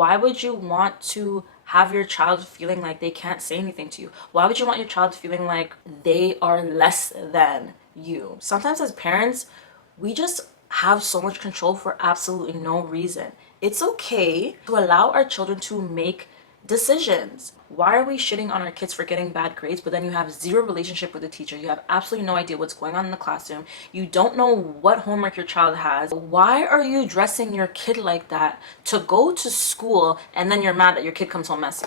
Why would you want to have your child feeling like they can't say anything to you? Why would you want your child feeling like they are less than you? Sometimes as parents, we just have so much control for absolutely no reason. It's okay to allow our children to make decisions. Why are we shitting on our kids for getting bad grades, but then you have zero relationship with the teacher? You have absolutely no idea what's going on in the classroom. You don't know what homework your child has. Why are you dressing your kid like that to go to school and then you're mad that your kid comes home messy?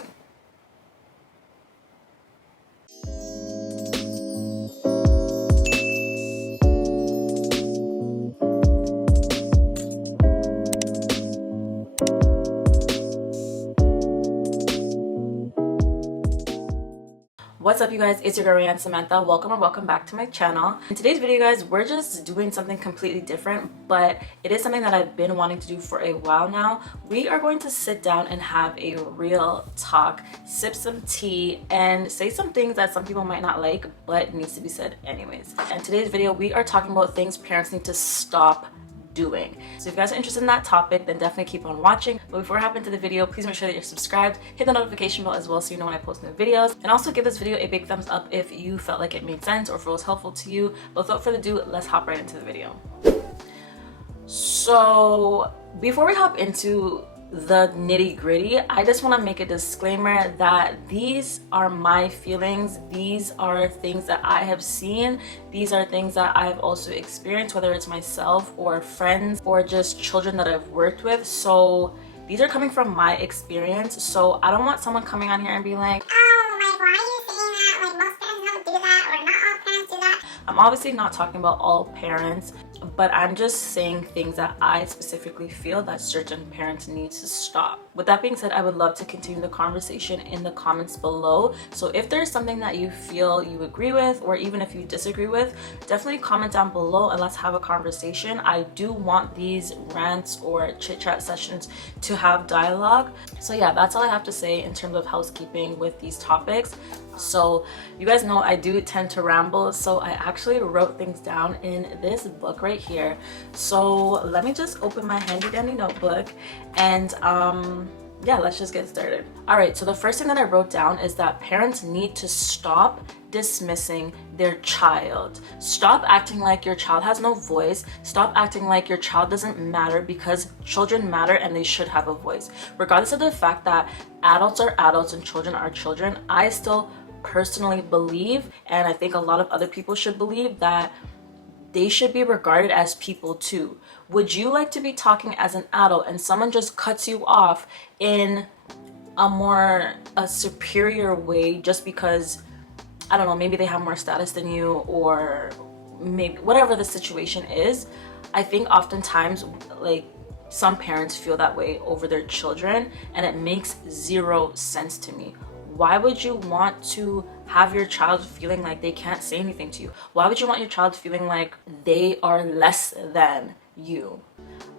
What's up, you guys? It's your girl Rianne Samantha. Welcome or welcome back to my channel. In today's video, guys, we're just doing something completely different, but it is something that I've been wanting to do for a while now. We are going to sit down and have a real talk, sip some tea, and say some things that some people might not like, but needs to be said anyways. In today's video, we are talking about things parents need to stop doing. So if you guys are interested in that topic, then definitely keep on watching. But before I hop into the video, please make sure that you're subscribed, hit the notification bell as well so you know when I post new videos, and also give this video a big thumbs up if you felt like it made sense or if it was helpful to you. But without further ado, let's hop right into the video. So before we hop into the nitty-gritty, I just want to make a disclaimer that these are my feelings. These are things that I have seen. These are things that I have also experienced, whether it's myself or friends or just children that I've worked with. So these are coming from my experience. So I don't want someone coming on here and be like, oh, like, why are you saying that? Like, most parents don't do that, or not all parents do that. I'm obviously not talking about all parents, but I'm just saying things that I specifically feel that certain parents need to stop. With that being said, I would love to continue the conversation in the comments below. So if there's something that you feel you agree with, or even if you disagree with, definitely comment down below and let's have a conversation. I do want these rants or chit chat sessions to have dialogue. So yeah, that's all I have to say in terms of housekeeping with these topics. So you guys know I do tend to ramble, so I actually wrote things down in this book right here. So let me just open my handy dandy notebook and yeah, let's just get started. All right, so the first thing that I wrote down is that parents need to stop dismissing their child. Stop acting like your child has no voice. Stop acting like your child doesn't matter, because children matter and they should have a voice. Regardless of the fact that adults are adults and children are children, I still personally believe, and I think a lot of other people should believe, that they should be regarded as people too. Would you like to be talking as an adult and someone just cuts you off in a superior way just because, I don't know, maybe they have more status than you, or maybe whatever the situation is? I think oftentimes, like, some parents feel that way over their children, and it makes zero sense to me. Why would you want to have your child feeling like they can't say anything to you? Why would you want your child feeling like they are less than you?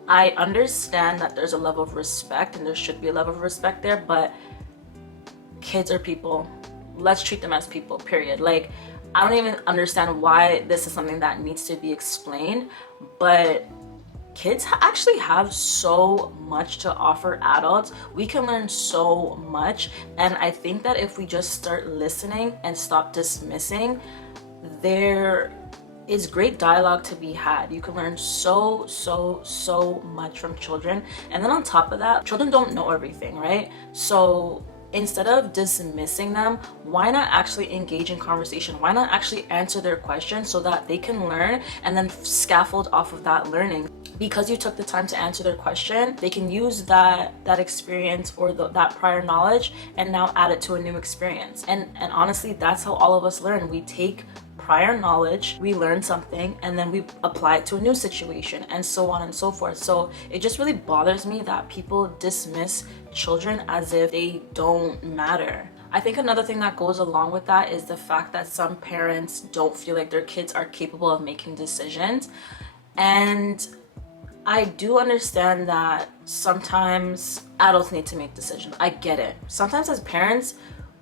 I understand that there's a level of respect, and there should be a level of respect there, but kids are people. Let's treat them as people, period. Like, I don't even understand why this is something that needs to be explained, but kids actually have so much to offer adults. We can learn so much, and I think that if we just start listening and stop dismissing, there is great dialogue to be had. You can learn so much from children. And then on top of that, children don't know everything, right? So instead of dismissing them, why not actually engage in conversation? Why not actually answer their questions so that they can learn and then scaffold off of that learning? Because you took the time to answer their question, they can use that experience or that prior knowledge and now add it to a new experience. And honestly, that's how all of us learn. We take prior knowledge, we learn something, and then we apply it to a new situation, and so on and so forth. So it just really bothers me that people dismiss children as if they don't matter. I think another thing that goes along with that is the fact that some parents don't feel like their kids are capable of making decisions. And I do understand that sometimes adults need to make decisions. I get it. Sometimes as parents,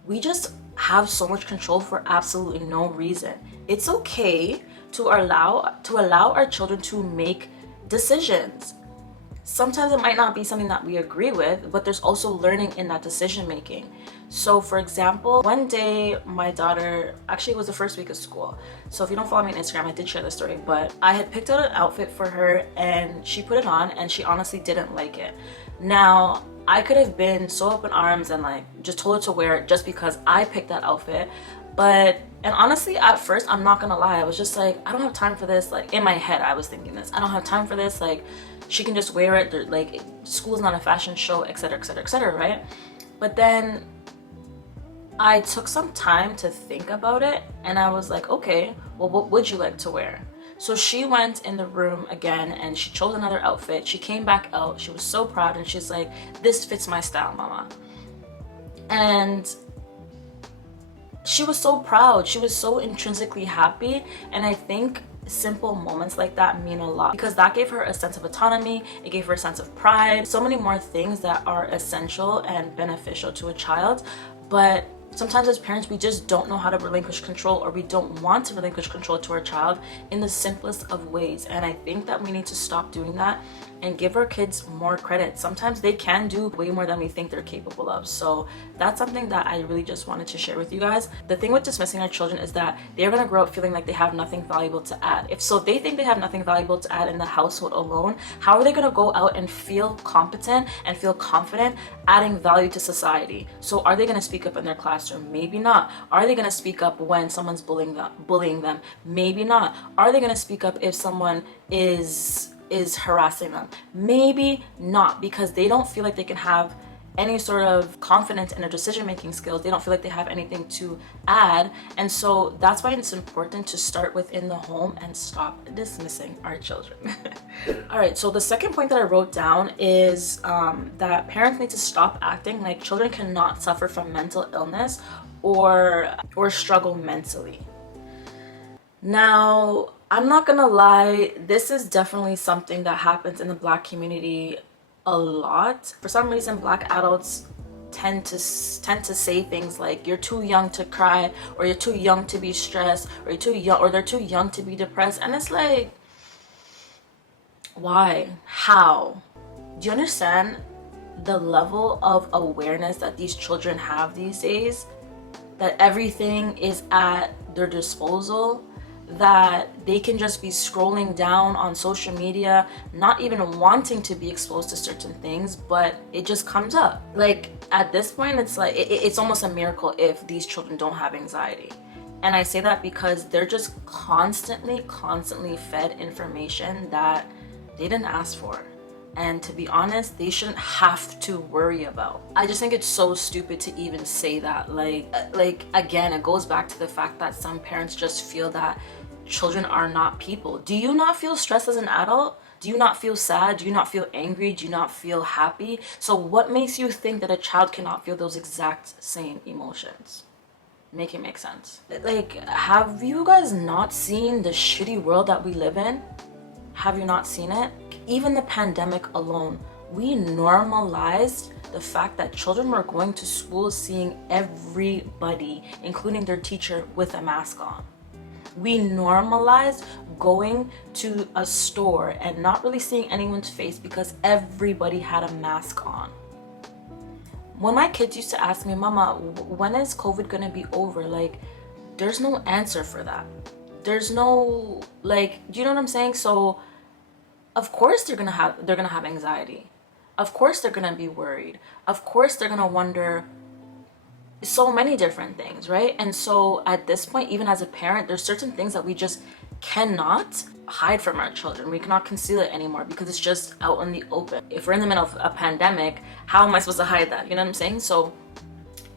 we just have so much control for absolutely no reason. It's okay to allow our children to make decisions. Sometimes it might not be something that we agree with, but there's also learning in that decision making. So for example, one day my daughter, actually it was the first week of school, so if you don't follow me on Instagram, I did share this story, but I had picked out an outfit for her and she put it on and she honestly didn't like it. Now I could have been so up in arms and like just told her to wear it just because I picked that outfit, and honestly at first, I'm not gonna lie, I was just like, I don't have time for this. Like in my head I was thinking this, I don't have time for this, like she can just wear it, like school's not a fashion show, etc, etc, etc, right? But then I took some time to think about it and I was like, okay, well, what would you like to wear? So she went in the room again and she chose another outfit. She came back out, she was so proud and she's like, this fits my style, mama. And she was so proud, she was so intrinsically happy. And I think simple moments like that mean a lot because that gave her a sense of autonomy, it gave her a sense of pride, so many more things that are essential and beneficial to a child. But sometimes as parents, we just don't know how to relinquish control, or we don't want to relinquish control to our child in the simplest of ways. And I think that we need to stop doing that and give our kids more credit. Sometimes they can do way more than we think they're capable of. So that's something that I really just wanted to share with you guys. The thing with dismissing our children is that they're gonna grow up feeling like they have nothing valuable to add. If they think they have nothing valuable to add in the household alone, how are they gonna go out and feel competent and feel confident adding value to society? So are they gonna speak up in their classroom? Maybe not. Are they gonna speak up when someone's bullying them? Maybe not. Are they gonna speak up if someone is harassing them? Maybe not, because they don't feel like they can have any sort of confidence in their decision-making skills. They don't feel like they have anything to add. And so that's why it's important to start within the home and stop dismissing our children. All right, so the second point that I wrote down is that parents need to stop acting like children cannot suffer from mental illness or struggle mentally. Now, I'm not gonna lie, this is definitely something that happens in the Black community a lot. For some reason, Black adults tend to say things like, you're too young to cry, or you're too young to be stressed, or you're too young, or they're too young to be depressed. And it's like, why? How? Do you understand the level of awareness that these children have these days? That everything is at their disposal, that they can just be scrolling down on social media, not even wanting to be exposed to certain things, but it just comes up. Like at this point, it's like it's almost a miracle if these children don't have anxiety. And I say that because they're just constantly fed information that they didn't ask for. And to be honest, they shouldn't have to worry about. I just think it's so stupid to even say that. Like again, it goes back to the fact that some parents just feel that children are not people. Do you not feel stressed as an adult? Do you not feel sad? Do you not feel angry? Do you not feel happy? So what makes you think that a child cannot feel those exact same emotions? Make it make sense. Like, have you guys not seen the shitty world that we live in? Have you not seen it? Even the pandemic alone, we normalized the fact that children were going to school seeing everybody, including their teacher, with a mask on. We normalized going to a store and not really seeing anyone's face because everybody had a mask on. When my kids used to ask me, Mama, when is COVID gonna be over? Like, there's no answer for that. There's no, like, do you know what I'm saying? So of course they're gonna have anxiety. Of course they're gonna be worried. Of course they're gonna wonder so many different things, right? And so at this point, even as a parent, there's certain things that we just cannot hide from our children. We cannot conceal it anymore because it's just out in the open. If we're in the middle of a pandemic, how am I supposed to hide that? You know what I'm saying? So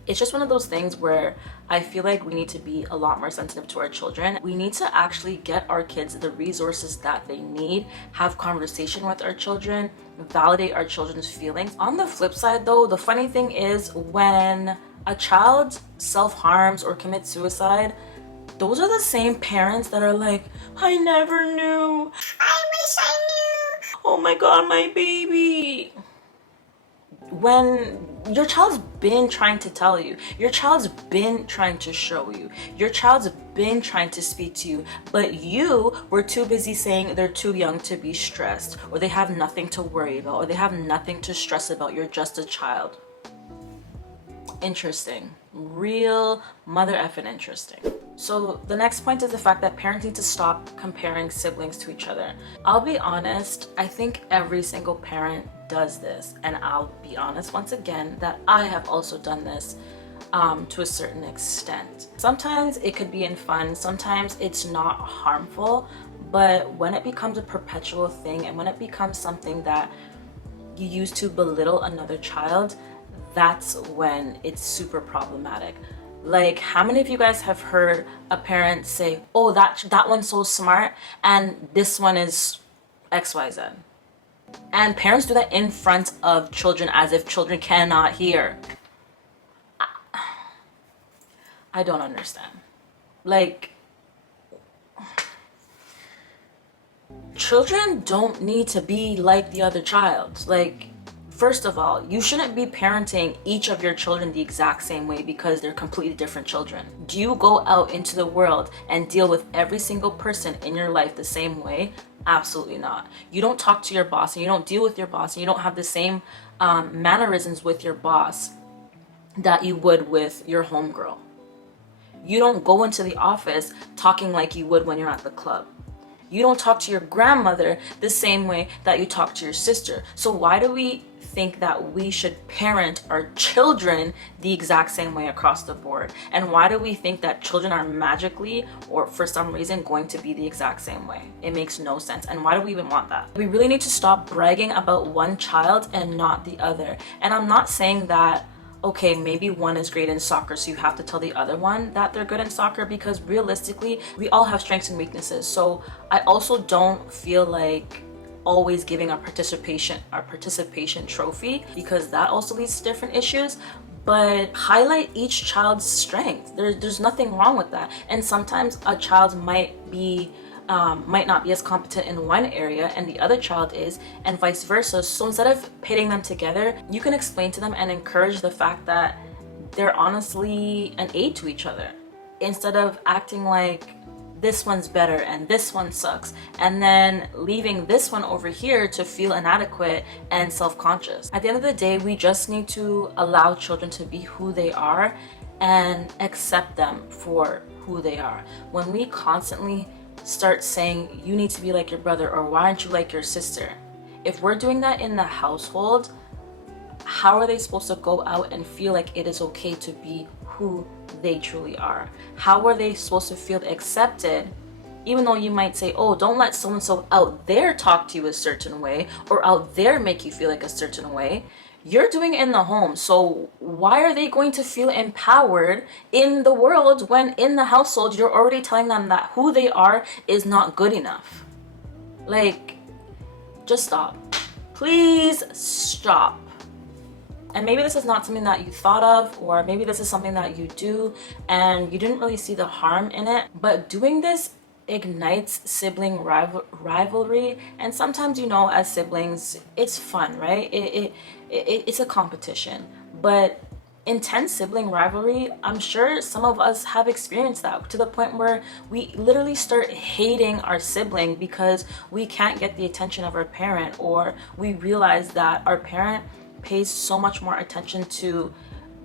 it's just one of those things where I feel like we need to be a lot more sensitive to our children. We need to actually get our kids the resources that they need, have conversation with our children, validate our children's feelings. On the flip side though, the funny thing is when a child self-harms or commits suicide, those are the same parents that are like, I never knew. I wish I knew. Oh my God, my baby. When your child's been trying to tell you, your child's been trying to show you, your child's been trying to speak to you, but you were too busy saying they're too young to be stressed, or they have nothing to worry about, or they have nothing to stress about. You're just a child. Interesting. Real mother effing interesting. So the next point is the fact that parents need to stop comparing siblings to each other. I'll be honest, I think every single parent does this, and I'll be honest once again that I have also done this to a certain extent. Sometimes it could be in fun, sometimes it's not harmful, but when it becomes a perpetual thing and when it becomes something that you use to belittle another child, that's when it's super problematic. Like, how many of you guys have heard a parent say, oh, that one's so smart and this one is XYZ? And parents do that in front of children as if children cannot hear. I don't understand. Like, children don't need to be like the other child. Like, first of all, you shouldn't be parenting each of your children the exact same way because they're completely different children. Do you go out into the world and deal with every single person in your life the same way? Absolutely not. You don't talk to your boss and you don't deal with your boss and you don't have the same mannerisms with your boss that you would with your homegirl. You don't go into the office talking like you would when you're at the club. You don't talk to your grandmother the same way that you talk to your sister. So why do we think that we should parent our children the exact same way across the board? And why do we think that children are magically or for some reason going to be the exact same way? It makes no sense. And why do we even want that? We really need to stop bragging about one child and not the other. And I'm not saying that, okay, maybe one is great in soccer, so you have to tell the other one that they're good in soccer, because realistically, we all have strengths and weaknesses. So I also don't feel like always giving our participation trophy, because that also leads to different issues. But highlight each child's strength. There's nothing wrong with that. And sometimes a child might not be as competent in one area and the other child is, and vice versa. So instead of pitting them together, you can explain to them and encourage the fact that they're honestly an aid to each other, instead of acting like this one's better and this one sucks, and then leaving this one over here to feel inadequate and self-conscious. At the end of the day, we just need to allow children to be who they are and accept them for who they are. When we constantly start saying you need to be like your brother, or why aren't you like your sister, if we're doing that in the household, how are they supposed to go out and feel like it is okay to be who they truly are? How are they supposed to feel accepted, even though you might say, oh, don't let so and so out there talk to you a certain way or out there make you feel like a certain way? You're doing it in the home, so why are they going to feel empowered in the world when in the household you're already telling them that who they are is not good enough? Like, just stop. Please stop. And maybe this is not something that you thought of, or maybe this is something that you do and you didn't really see the harm in it, but doing this ignites sibling rivalry. And sometimes, you know, as siblings, it's fun, right? It's a competition, but intense sibling rivalry, I'm sure some of us have experienced that, to the point where we literally start hating our sibling because we can't get the attention of our parent, or we realize that our parent pays so much more attention to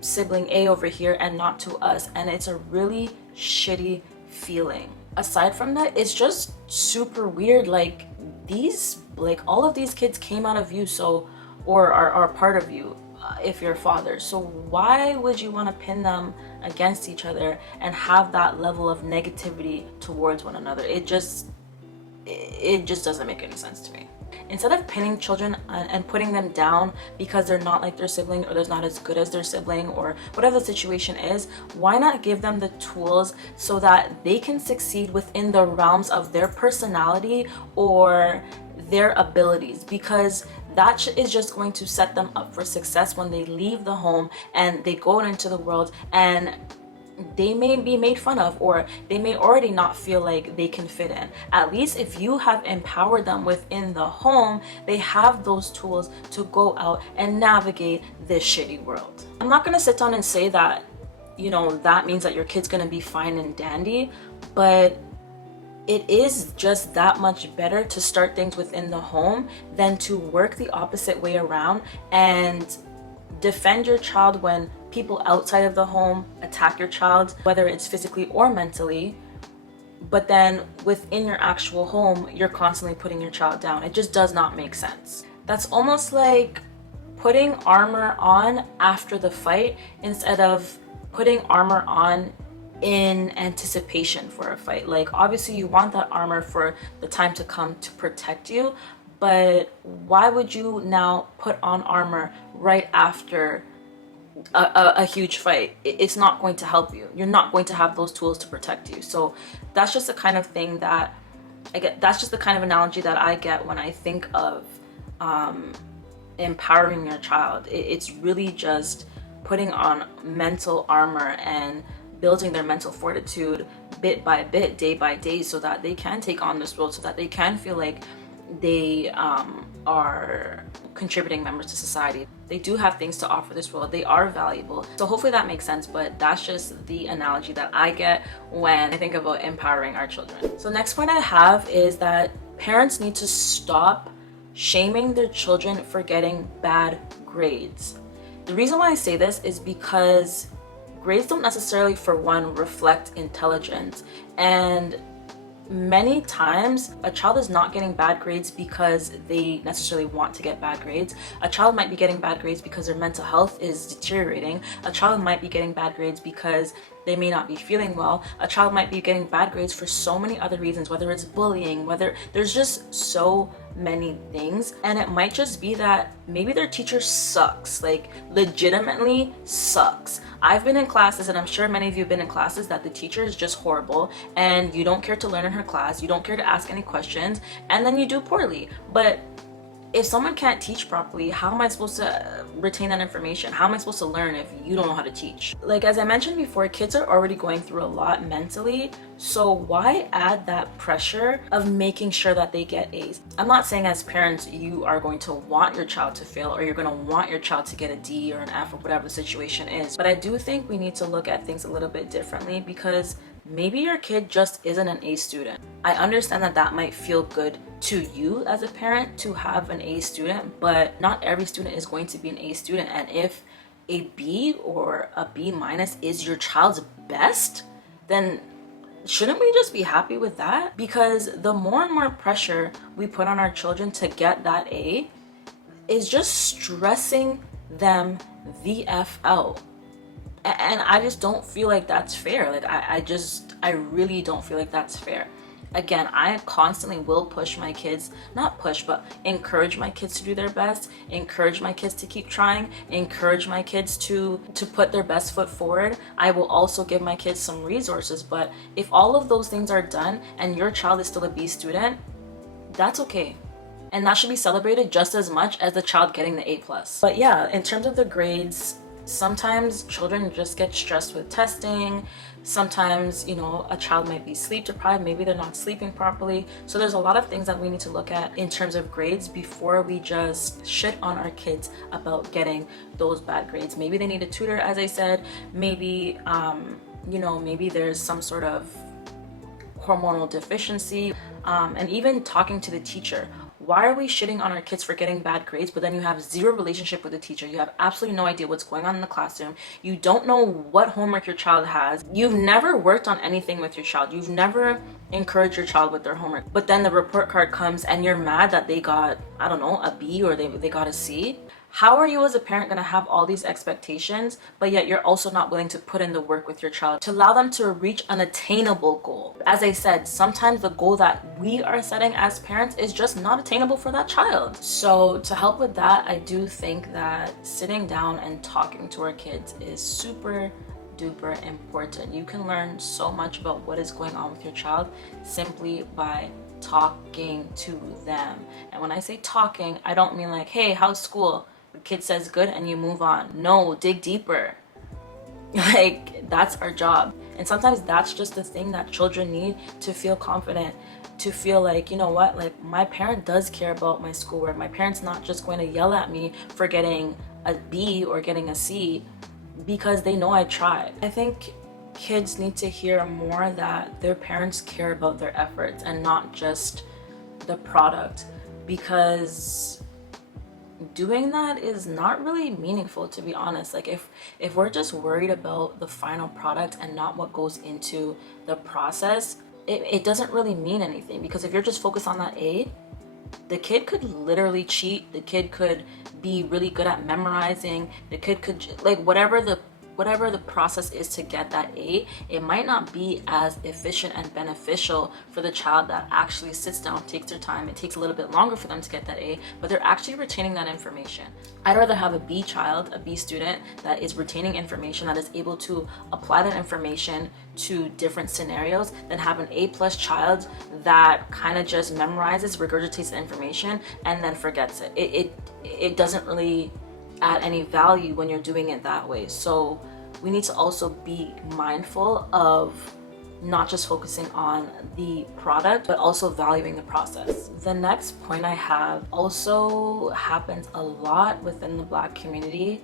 sibling A over here and not to us, and it's a really shitty feeling. Aside from that, it's just super weird. Like, all of these kids came out of you, so, or are part of you, if you're a father. So why would you want to pin them against each other and have that level of negativity towards one another? It just doesn't make any sense to me. Instead of pinning children and putting them down because they're not like their sibling, or they're not as good as their sibling, or whatever the situation is, why not give them the tools so that they can succeed within the realms of their personality or their abilities? Because that is just going to set them up for success when they leave the home and they go into the world, and they may be made fun of, or they may already not feel like they can fit in. At least if you have empowered them within the home, they have those tools to go out and navigate this shitty world. I'm not gonna sit down and say that, you know, that means that your kid's gonna be fine and dandy, but it is just that much better to start things within the home than to work the opposite way around and defend your child when people outside of the home attack your child, whether it's physically or mentally, but then within your actual home, you're constantly putting your child down. It just does not make sense. That's almost like putting armor on after the fight instead of putting armor on in anticipation for a fight. Like, obviously you want that armor for the time to come to protect you, but why would you now put on armor right after a huge fight? It's not going to help you. You're not going to have those tools to protect you. So that's just the kind of thing that I get. That's just the kind of analogy that I get when I think of empowering your child. It's really just putting on mental armor and building their mental fortitude bit by bit, day by day, so that they can take on this world, so that they can feel like they are contributing members to society. They do have things to offer this world. They are valuable. So hopefully that makes sense, but that's just the analogy that I get when I think about empowering our children. So next point I have is that parents need to stop shaming their children for getting bad grades. The reason why I say this is because grades don't necessarily, for one, reflect intelligence, and many times a child is not getting bad grades because they necessarily want to get bad grades. A child might be getting bad grades because their mental health is deteriorating. A child might be getting bad grades because they may not be feeling well. A child might be getting bad grades for so many other reasons, whether it's bullying, whether there's just so many things. And it might just be that maybe their teacher sucks, like legitimately sucks. I've been in classes, and I'm sure many of you have been in classes, that the teacher is just horrible and you don't care to learn in her class, you don't care to ask any questions, and then you do poorly. But if someone can't teach properly, how am I supposed to retain that information? How am I supposed to learn if you don't know how to teach? Like, as I mentioned before, kids are already going through a lot mentally, so why add that pressure of making sure that they get A's? I'm not saying as parents you are going to want your child to fail, or you're going to want your child to get a D or an F, or whatever the situation is, but I do think we need to look at things a little bit differently, because maybe your kid just isn't an A student. I understand that that might feel good to you as a parent to have an A student, but not every student is going to be an A student. And if a B or a B minus is your child's best, then shouldn't we just be happy with that? Because the more and more pressure we put on our children to get that A is just stressing them the F out. And I just don't feel like that's fair. Like, I really don't feel like that's fair. Again, I constantly will push my kids, not push, but encourage my kids to do their best, encourage my kids to keep trying, encourage my kids to put their best foot forward. I will also give my kids some resources, but if all of those things are done and your child is still a B student, that's okay. And that should be celebrated just as much as the child getting the A+. But yeah, in terms of the grades, sometimes children just get stressed with testing. Sometimes, you know, a child might be sleep deprived, maybe they're not sleeping properly. So there's a lot of things that we need to look at in terms of grades before we just shit on our kids about getting those bad grades. Maybe they need a tutor, as I said. Maybe, you know, maybe there's some sort of hormonal deficiency, and even talking to the teacher. Why are we shitting on our kids for getting bad grades, but then you have zero relationship with the teacher? You have absolutely no idea what's going on in the classroom. You don't know what homework your child has. You've never worked on anything with your child. You've never encouraged your child with their homework. But then the report card comes and you're mad that they got, I don't know, a B or they got a C. How are you as a parent going to have all these expectations, but yet you're also not willing to put in the work with your child to allow them to reach an attainable goal? As I said, sometimes the goal that we are setting as parents is just not attainable for that child. So to help with that, I do think that sitting down and talking to our kids is super duper important. You can learn so much about what is going on with your child simply by talking to them. And when I say talking, I don't mean like, hey, how's school? The kid says good and you move on. No, dig deeper. Like, that's our job. And sometimes that's just the thing that children need to feel confident, to feel like, you know what, like, my parent does care about my schoolwork. My parent's not just going to yell at me for getting a B or getting a C because they know I tried. I think kids need to hear more that their parents care about their efforts and not just the product, because doing that is not really meaningful, to be honest. Like if we're just worried about the final product and not what goes into the process, it doesn't really mean anything, because if you're just focused on that A, the kid could literally cheat, the kid could be really good at memorizing, the kid could, like, whatever the process is to get that A, it might not be as efficient and beneficial for the child that actually sits down, takes their time. It takes a little bit longer for them to get that A, but they're actually retaining that information. I'd rather have a B child, a B student, that is retaining information, that is able to apply that information to different scenarios, than have an A plus child that kind of just memorizes, regurgitates the information, and then forgets it. It doesn't really add any value when you're doing it that way. So we need to also be mindful of not just focusing on the product, but also valuing the process. The next point I have also happens a lot within the Black community,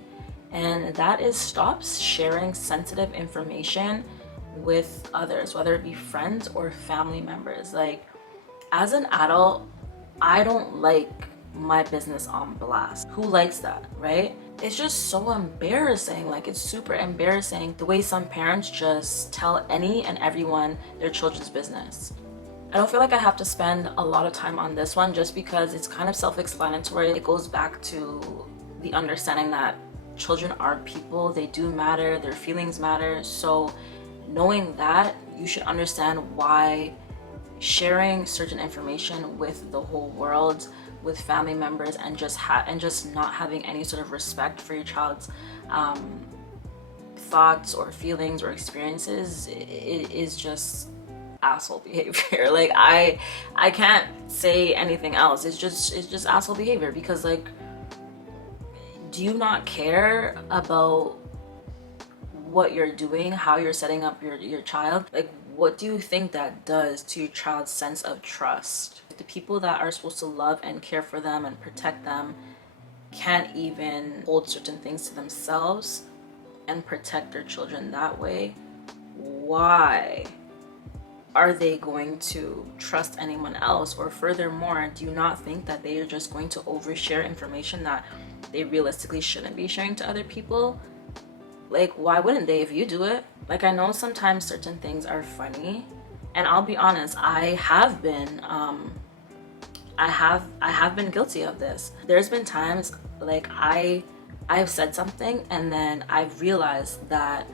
and that is stop sharing sensitive information with others, whether it be friends or family members. Like, as an adult, I don't like my business on blast. Who likes that, right? It's just so embarrassing. Like, it's super embarrassing the way some parents just tell any and everyone their children's business. I don't feel like I have to spend a lot of time on this one, just because it's kind of self-explanatory. It goes back to the understanding that children are people, they do matter, their feelings matter. So knowing that, you should understand why sharing certain information with the whole world, with family members, and just not having any sort of respect for your child's thoughts or feelings or experiences is just asshole behavior. Like, I can't say anything else. It's just asshole behavior, because, like, do you not care about what you're doing, how you're setting up your child? Like, what do you think that does to your child's sense of trust? The people that are supposed to love and care for them and protect them can't even hold certain things to themselves and protect their children that way. Why are they going to trust anyone else? Or furthermore, do you not think that they are just going to overshare information that they realistically shouldn't be sharing to other people? Like, why wouldn't they if you do it? Like, I know sometimes certain things are funny, and I'll be honest, I have been guilty of this. There's been times, like, I've said something and then I've realized that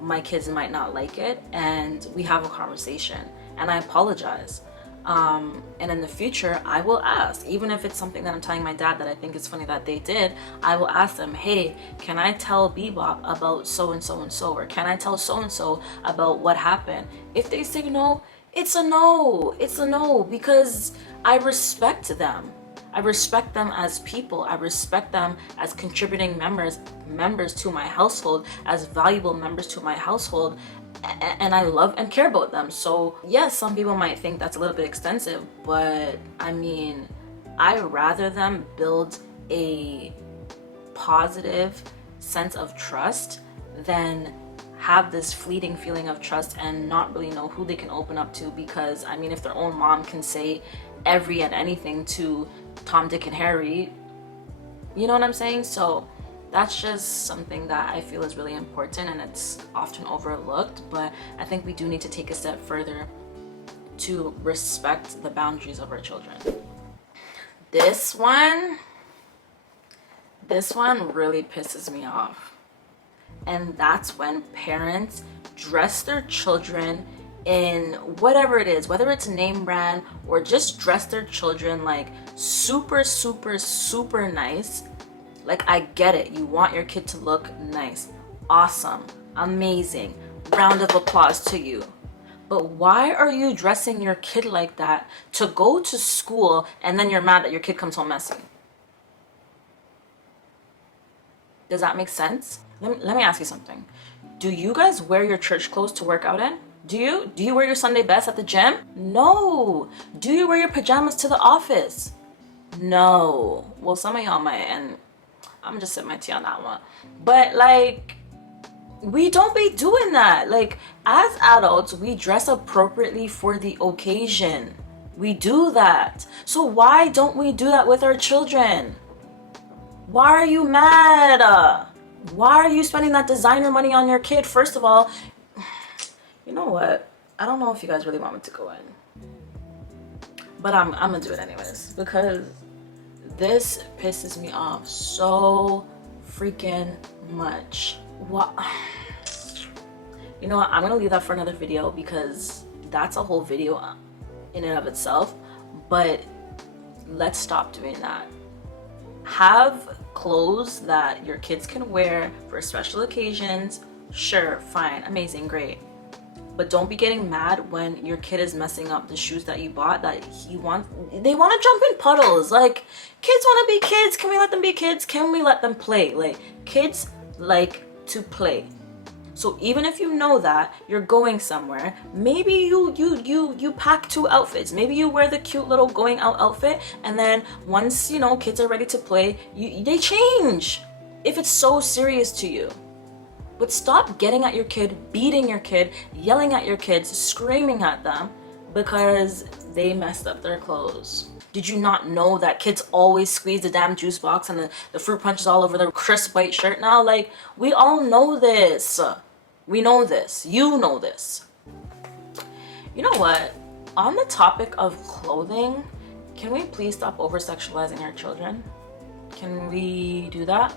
my kids might not like it, and we have a conversation and I apologize. And in the future, I will ask, even if it's something that I'm telling my dad that I think is funny that they did, I will ask them, hey, can I tell Bebop about so and so and so, or can I tell so and so about what happened? If they say no, it's a no. It's a no, because I respect them. I respect them as people. I respect them as contributing members to my household, as valuable members to my household, and I love and care about them. So yes, some people might think that's a little bit extensive, but I mean, I rather them build a positive sense of trust than have this fleeting feeling of trust and not really know who they can open up to. Because I mean, if their own mom can say every and anything to Tom, Dick, and Harry, you know what I'm saying? So that's just something that I feel is really important, and it's often overlooked. But I think we do need to take a step further to respect the boundaries of our children. This one really pisses me off. And that's when parents dress their children in whatever it is, whether it's name brand or just dress their children like super, super, super nice. Like, I get it. You want your kid to look nice. Awesome. Amazing. Round of applause to you. But why are you dressing your kid like that to go to school and then you're mad that your kid comes home messy? Does that make sense? Let me ask you something. Do you guys wear your church clothes to work out in? Do you wear your Sunday best at the gym? No. Do you wear your pajamas to the office? No. Well, some of y'all might, and I'm just sipping my tea on that one. But like, We don't be doing that. Like, as adults, we dress appropriately for the occasion. We do that. So why don't we do that with our children? Why are you mad? Why are you spending that designer money on your kid? First of all, you know what? I don't know if you guys really want me to go in, but I'm gonna do it anyways because this pisses me off so freaking much. What? You know what? I'm gonna leave that for another video because that's a whole video in and of itself. But let's stop doing that. Have clothes that your kids can wear for special occasions. Sure, fine, amazing, great. But don't be getting mad when your kid is messing up the shoes that you bought that they want to jump in puddles. Like, kids want to be kids. Can we let them be kids? Can we let them play? Like, kids like to play. So even if you know that you're going somewhere, maybe you pack 2 outfits. Maybe you wear the cute little going out outfit, and then once you know kids are ready to play, they change. If it's so serious to you. But stop getting at your kid, beating your kid, yelling at your kids, screaming at them because they messed up their clothes. Did you not know that kids always squeeze the damn juice box and the fruit punch is all over their crisp white shirt now? Like, we all know this. We know this. You know this. You know what? On the topic of clothing, can we please stop over-sexualizing our children? Can we do that?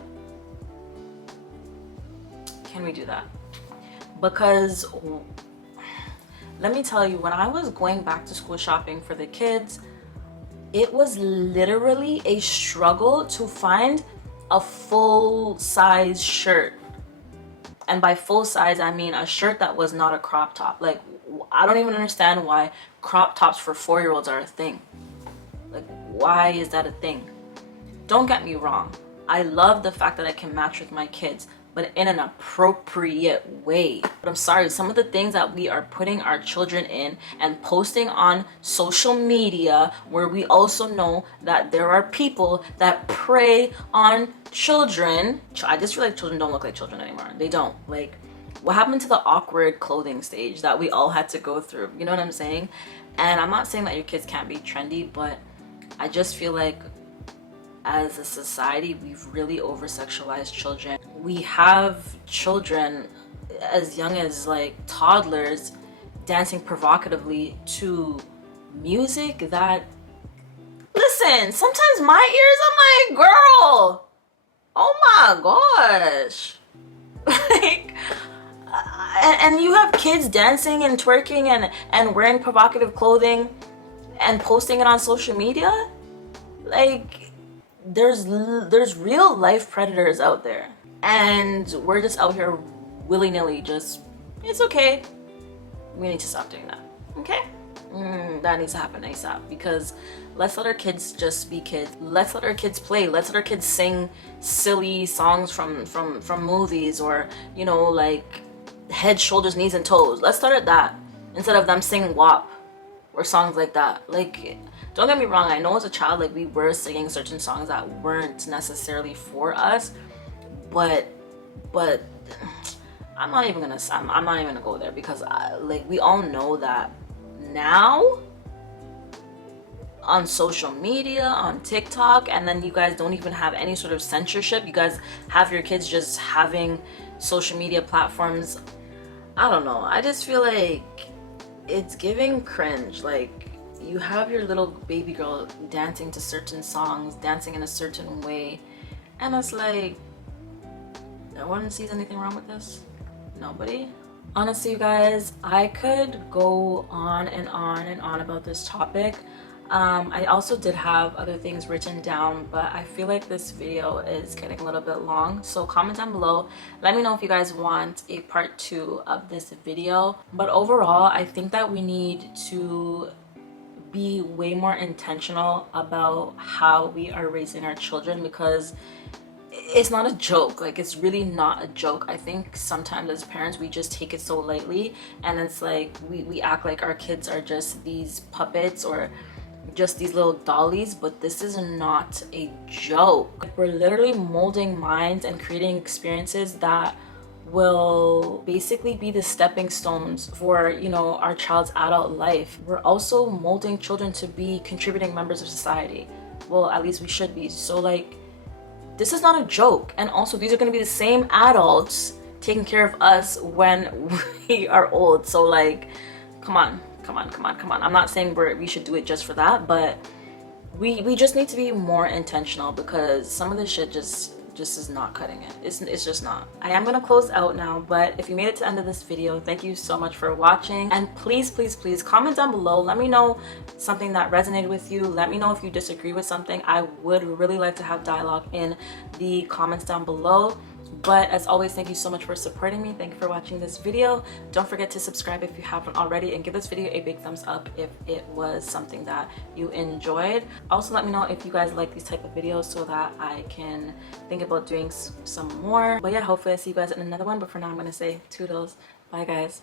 Can we do that? Because let me tell you, when I was going back to school shopping for the kids, it was literally a struggle to find a full size shirt. And by full size, I mean a shirt that was not a crop top. Like, I don't even understand why crop tops for 4-year-olds are a thing. Like, why is that a thing? Don't get me wrong. I love the fact that I can match with my kids, but in an appropriate way. But I'm sorry, some of the things that we are putting our children in and posting on social media, where we also know that there are people that prey on children. I just feel like children don't look like children anymore. They don't. Like, what happened to the awkward clothing stage that we all had to go through? You know what I'm saying? And I'm not saying that your kids can't be trendy, but I just feel like as a society, we've really over-sexualized children. We have children as young as like toddlers dancing provocatively to music that, listen, sometimes my ears, I'm like, girl, oh my gosh. Like, and you have kids dancing and twerking and wearing provocative clothing and posting it on social media. Like, there's real life predators out there, and we're just out here willy-nilly just, it's okay. We need to stop doing that. Okay? That needs to happen ASAP, because let's let our kids just be kids. Let's let our kids play. Let's let our kids sing silly songs from movies, or, you know, like Head, Shoulders, Knees, and Toes. Let's start at that instead of them singing WAP or songs like that. Like, don't get me wrong, I know as a child, like, we were singing certain songs that weren't necessarily for us, but I'm not even gonna go there, because like, we all know that now on social media, on TikTok, and then you guys don't even have any sort of censorship. You guys have your kids just having social media platforms. I don't know, I just feel like it's giving cringe. Like, you have your little baby girl dancing to certain songs, dancing in a certain way, and it's like, no one sees anything wrong with this. Nobody. Honestly, you guys, I could go on and on and on about this topic. I also did have other things written down, but I feel like this video is getting a little bit long. So comment down below. Let me know if you guys want a part 2 of this video. But overall, I think that we need to be way more intentional about how we are raising our children, because it's not a joke. Like, it's really not a joke. I think sometimes as parents, we just take it so lightly, and it's like we act like our kids are just these puppets or just these little dollies, but this is not a joke. We're literally molding minds and creating experiences that will basically be the stepping stones for, you know, our child's adult life. We're also molding children to be contributing members of society. Well, at least we should be. So like, this is not a joke. And also, these are going to be the same adults taking care of us when we are old. So like, come on. I'm not saying we should do it just for that, but we just need to be more intentional, because some of this shit just is not cutting it. It's just not. I am gonna close out now, but if you made it to the end of this video, thank you so much for watching. And please comment down below. Let me know something that resonated with you. Let me know if you disagree with something. I would really like to have dialogue in the comments down below. But as always, thank you so much for supporting me. Thank you for watching this video. Don't forget to subscribe if you haven't already, and give this video a big thumbs up if it was something that you enjoyed. Also, let me know if you guys like these type of videos so that I can think about doing some more. But yeah, hopefully I see you guys in another one. But for now, I'm gonna say toodles. Bye guys.